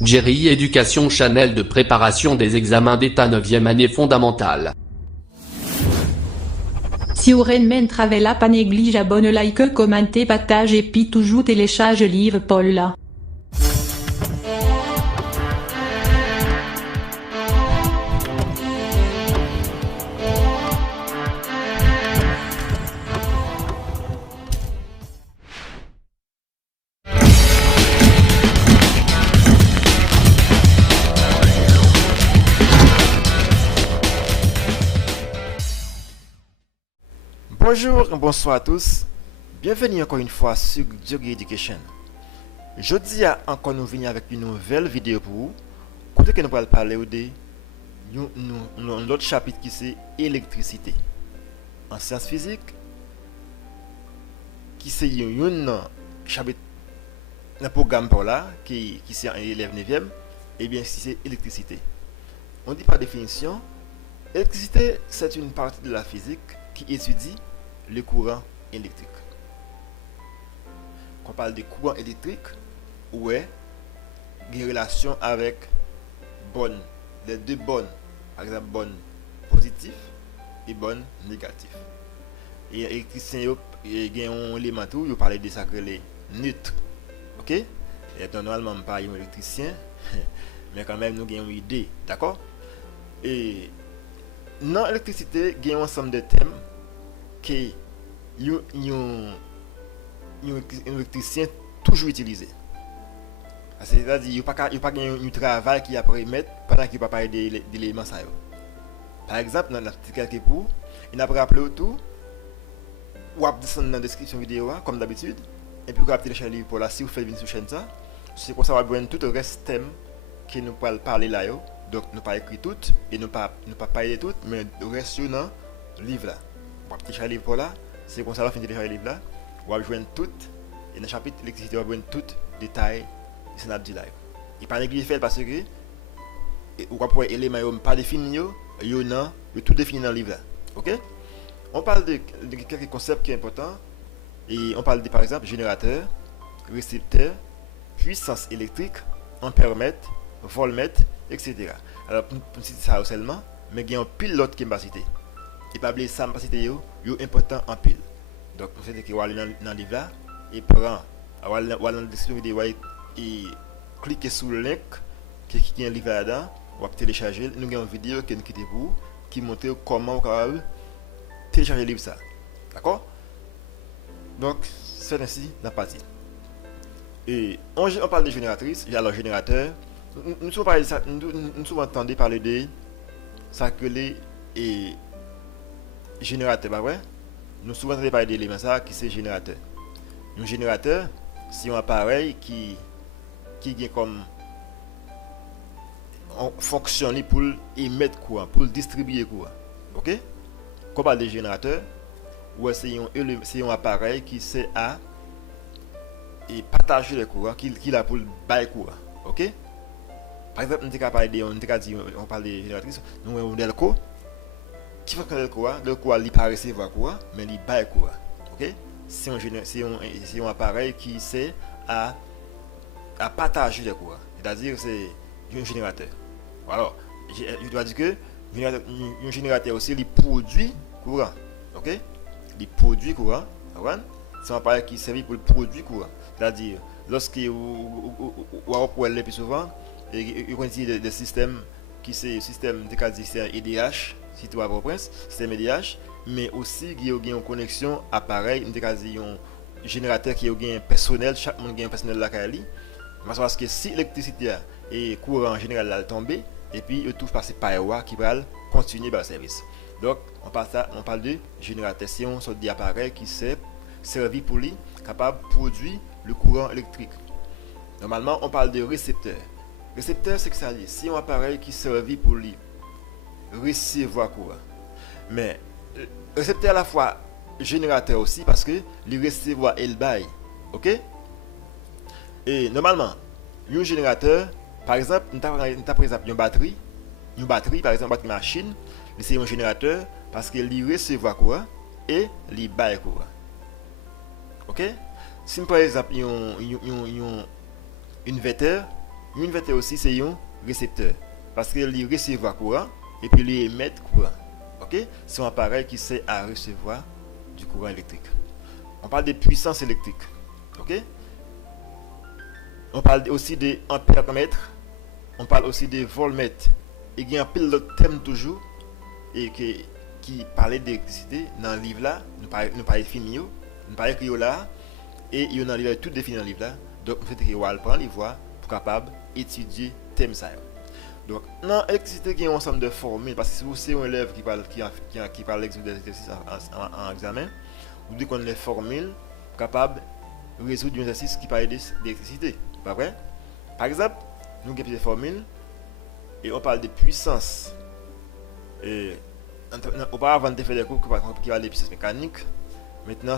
Jerry Éducation Channel de préparation des examens d'état 9e année fondamentale. Si vous men travella pas néglige abonne like commenter partage et puis toujours télécharge livre Paul là. Bonjour, bonsoir à tous. Bienvenue encore une fois sur Jerry Education. Jeudi encore nous venons avec une nouvelle vidéo pour vous. Côté que nous allons parler de l'autre chapitre qui c'est électricité. En sciences physiques, qui c'est un chapitre dans le programme pour là, qui c'est un élève 9e, et bien si c'est électricité. On dit par définition, l'électricité c'est une partie de la physique qui étudie le courant électrique. Quand on parle de courant électrique, ouais, des relations avec les deux bonnes, par exemple bonne positif et bonne négatif. Et l'électricien, il y a un élément tout, il parle de ça que les neutres. Ok? Et normalement, pas un électricien, mais quand même, nous avons une idée. D'accord? Et dans l'électricité, il y a un ensemble de thèmes que un électricien toujours utilisé. C'est-à-dire il n'y a pas un travail qui après mettre pendant qu'il ne peut pas parler d'éléments. Par exemple, dans l'article pour, il n'a pas rappelé tout, ou à descendre dans la description vidéo comme d'habitude, et puis vous pouvez télécharger le livre pour là si vous faites venir sur la chaîne ça. C'est pour ça qu'on va prendre tout le reste thème que nous allons parler là. Donc nous pas écrit tout et nous pas parler tout, mais le reste dans le livre là. On va télécharger le livre pour là. C'est comme ça qu'on va finir de télécharger le livre là. On va joindre tout et dans le chapitre l'électricité on va joindre tout détail de ce live. Il pas négliger parce que on va pouvoir éléments pas définis yo non, tout défini dans le livre là. OK? On parle de quelques concepts qui sont importants et on parle de par exemple générateur, récepteur, puissance électrique, ampèremètre, voltmètre, etc. Alors pour citer ça seulement, mais il y a un pilote qui m'a cité. Et pas oublier ça m'a cité yo important en pile. Donc pour ceux qui vont aller dans le livre là et prend ou dans la description vidéo et cliquer sur le link qui est un livre là-dedans, ou télécharger, nous avons une vidéo qui est pour vous qui montre comment vous pouvez télécharger le livre ça. D'accord? Donc c'est ainsi la partie. Et on parle de génératrice, alors générateur, nous souvent entendons parler de ça que les générateurs, pas vrai? Nous souvent entendons parler d'éléments ça qui c'est générateur. Un générateur, c'est un appareil qui est comme fonctionne pour émettre courant, pour distribuer courant. OK? Quand on parle de générateur, c'est un appareil qui sert à partager le courant, qui a pour bailler courant. OK? Par exemple, on parle de génératrice, nous avons un delco qui fait que le courant il pas recevoir courant, mais il baille courant. OK? C'est un appareil qui sert à partager le courant. C'est-à-dire c'est un générateur. Alors, je dois dire que un générateur aussi il produit courant. OK? Il produit courant. C'est un appareil qui sert pour produire courant. C'est-à-dire lorsque vous le plus souvent il y a des systèmes qui c'est système de cadre EDH si tu vas au prince système EDH mais aussi il y a une connexion appareil un générateur qui a un personnel chaque monde a un personnel là parce que si l'électricité et courant en général là tomber et puis il touche passer par qui va continuer par service. Donc on parle de générateur, c'est un sorte d'appareil qui sert servi pour lui capable de produire le courant électrique. Normalement on parle de récepteur. Récepteur c'est que ça dit c'est un appareil qui servi pour lui recevoir courant. Mais récepteur à la fois générateur aussi parce que le recevoir et le bail. OK? Et normalement un générateur par exemple nous avons par exemple une batterie par exemple une batterie machine c'est un générateur parce que il recevoir courant et il bail courant. OK? Si par exemple un inverteur Un inverteur aussi, c'est un récepteur. Parce qu'il recevoir courant et puis il émet courant. Ok? C'est un appareil qui sert à recevoir du courant électrique. On parle de puissance électrique. Ok? On parle aussi de ampèremètre. On parle aussi de voltmètre. Et il y a un pile d'autres thèmes toujours et qui parlait d'électricité dans le livre là. Nous parlons fini, nous parlons écrit là. Et il y a un livre tout défini dans le livre là. Donc, vous faites que vous prendre les voix pour capable d'étudier thème ça. Donc, dans l'électricité, il y a un ensemble de formules. Parce que si vous êtes un élève qui parle l'exercice en examen, vous devez connaître les formules capables de résoudre un exercice qui parle d'électricité. Pas vrai? Par exemple, nous avons des formules et on parle de puissance. Et auparavant, on fait des cours qui parlent de puissance mécanique. Maintenant,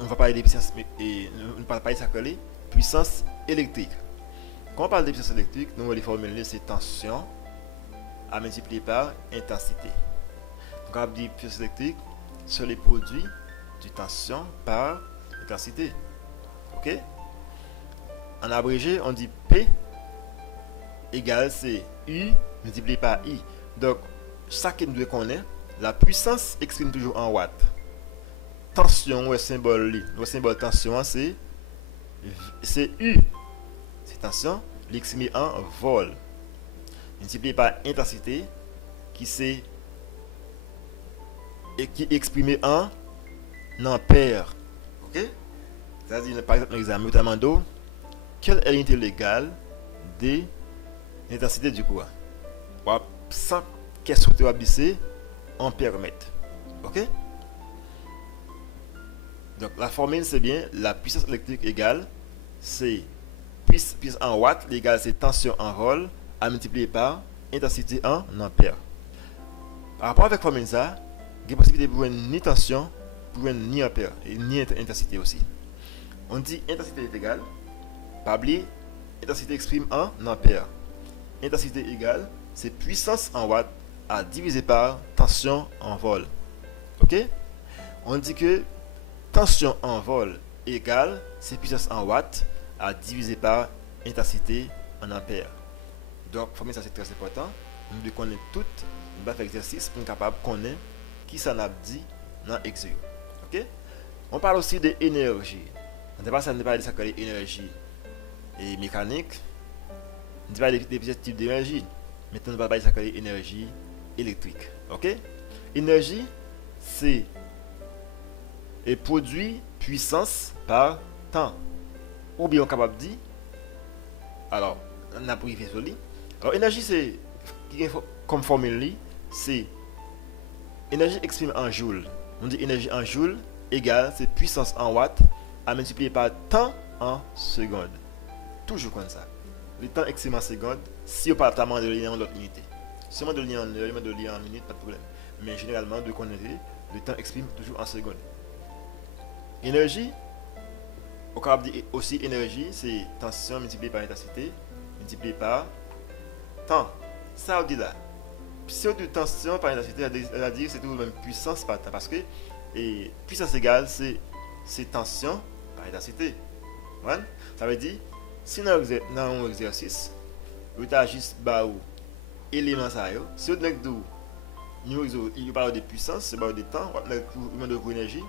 on va parler de puissance et on ne parle pas de ça que puissance électrique. Quand on parle de puissance électrique, nous allons les formuler c'est tension à multiplier par intensité. Donc on va dire puissance électrique sur les produits de tension par intensité. Ok? En abrégé, on dit P égale c'est U multiplié par I. Donc, ça que nous devons connaître, la puissance exprime toujours en watts. Tension, le symbole tension, c'est U. C'est tension, l'exprime en vol. Multiplié par intensité, qui exprime en ampère. Ok? C'est-à-dire, par exemple, l'examen, notamment d'eau, quelle est l'unité légale de l'intensité du courant? Sans question de ABC, ampère-mètre. Ok? Donc la formule c'est bien la puissance électrique égale c'est puissance en watts égale c'est tension en vol à multiplier par intensité en ampère. Par rapport avec la formule ça, il y a possibilité pour ni tension, pour ni ampère et ni intensité aussi. On dit intensité est égale, pas oublier, intensité exprime en ampère. Intensité égale c'est puissance en watts à diviser par tension en vol. Ok? On dit que tension en vol égale c'est puissance en watts à diviser par intensité en ampères. Donc, formule ça c'est très important. Nous devons connaître tout, nous devons faire exercice pour être capable de connaître qui ça n'a dit dans l'exercice. Ok? On parle aussi de énergie. On ne parle pas de ça que l'énergie et mécanique. On parle des types d'énergie. Maintenant, on va parler de ça que l'énergie électrique. Ok? Énergie, c'est et produit puissance par temps. Ou bien on est capable de dire, alors, on a pris sur lui. Alors, énergie, c'est, comme formule, c'est énergie exprimée en joule. On dit énergie en joule égale, c'est puissance en watts à multiplier par temps en seconde. Toujours comme ça. Le temps exprimé en seconde, si on parle de lien en l'autre unité. Si on de lien en heure, de lien en minute, pas de problème. Mais généralement, de connaître, le temps exprime toujours en seconde. Énergie, on peut dire aussi énergie, c'est tension multipliée par intensité, multipliée par temps. Ça on dit là. Si on dit tension par intensité, c'est-à-dire c'est toujours même puissance par temps. Parce que puissance égale, c'est tension par intensité. Ouais? Ça veut dire, si dans un exercice, vous agissez par élément ça, si vous avez il parle de puissance, c'est parle de temps, vous avez de énergie.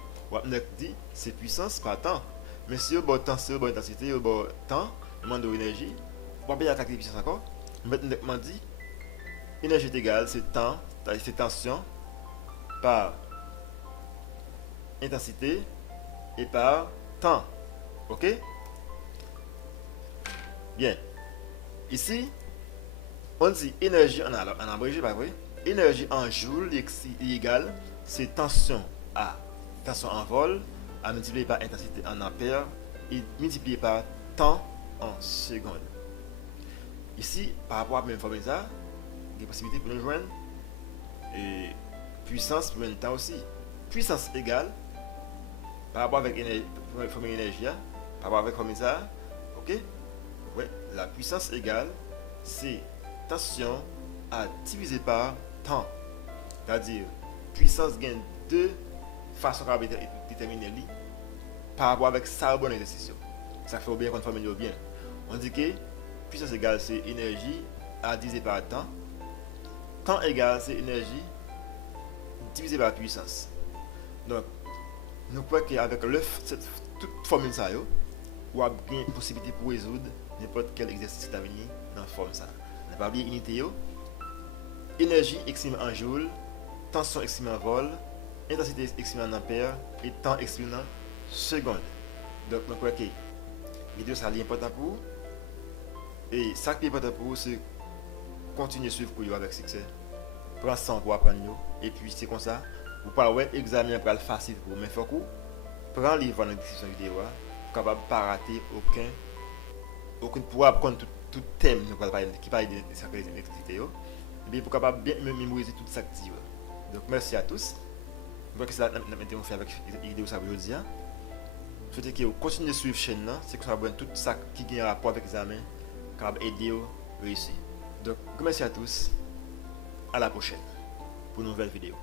Dit c'est puissance par temps. Mais si vous avez tension, vous avez intensité, vous avez temps, vous avez de l'énergie, vous avez la puissance encore. Maintenant dit énergie est égale, c'est temps, c'est tension par intensité et par temps. Ok? Bien. Ici, on dit énergie en abrégé, pas vrai? Énergie en joule égale, c'est tension en vol à multiplier par intensité en ampères et multiplier par temps en secondes. Ici, par rapport à la même formule, il y a des possibilités pour nous joindre et puissance pour le temps aussi. Puissance égale, par rapport avec la formule énergie, par rapport avec la formule ça, ok? Ouais, la puissance égale, c'est tension à diviser par temps. C'est-à-dire, puissance gagne deux façon à déterminer par rapport avec ça bon exercice. Ça fait bien qu'on formule bien. On dit que puissance égale c'est énergie à diviser par temps. Temps égale c'est énergie divisé par puissance. Donc, nous croyons qu'avec toute formule ça, on a bien une possibilité pour résoudre n'importe quel exercice qui est venu dans la forme ça. On pas oublier unité. Énergie exprimée en joule, tension exprimée en vol, intensité exprimée en ampère et temps exprimé en seconde. Donc, nous croyons que vidéo ça est important pour vous. Et ça qui est important pour vous, c'est continuer à suivre pour vous avec succès. Prends ça pour apprendre. Et puis c'est comme ça. Vous pouvez examiner pour le facile pour vous. Mais il faut que vous preniez le livre dans la description vidéo pour ne pas rater pour apprendre tout thème qui parle de l'électricité. Et pour capable bien mémoriser tout ça. Donc merci à tous. Je crois que c'est la fait avec la vidéo aujourd'hui. Je souhaite que vous continuez à suivre la chaîne. C'est que vous avez tout ça qui a un rapport avec l'examen capable d'aider à réussir. Donc merci à tous. À la prochaine pour une nouvelle vidéo.